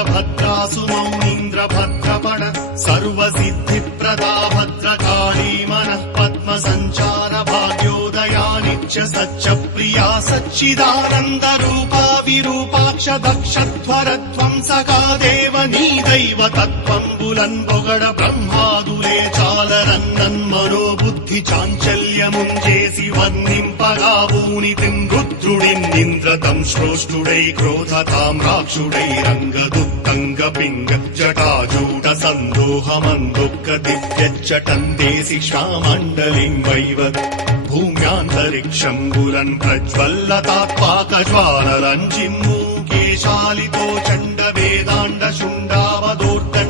वीरभद्रासु मौनीन्द्रभद्रपण सर्वसिद्धिप्रदा भद्रकाली मनः पद्मसञ्चार भाग्योदया नित्य सच्च प्रिया सच्चिदानन्दरूपा विरूपाक्ष दक्षध्वरध्वंसका देव नी दैव तत्त्वम्बुलन् పొగడ బ్రహ్మాదులే చాలరన్నన్మనోబుద్ధి చాంచల్యముంజేసి వర్ణింపగా ఊనితిం రుద్రుడిన్నింద్రతం శ్రోష్ఠుడై క్రోధతాం రాక్షుడై రంగదుత్తంగ పింగ జటాజూట సందోహమందుఃఖ దివ్యచ్చటందేసి శ్యామండలిం వైవత్ భూమ్యాంతరిక్షంబులన్ ప్రజ్వల్లతాత్పాకజ్వాలరంజిమ్మూ కేశాలితో చండ వేదాండ శుండావదోర్దండ